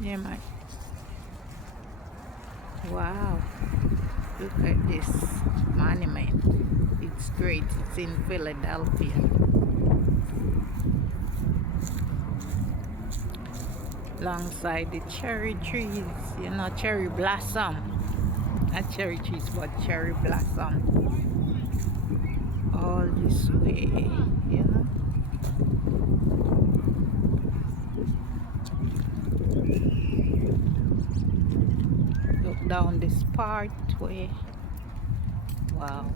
Yeah, man. Wow. Look at this monument. It's great. It's in Philadelphia. Alongside the cherry trees, cherry blossom. Not cherry trees, but cherry blossom. All this way, you know. Look down this pathway. Wow.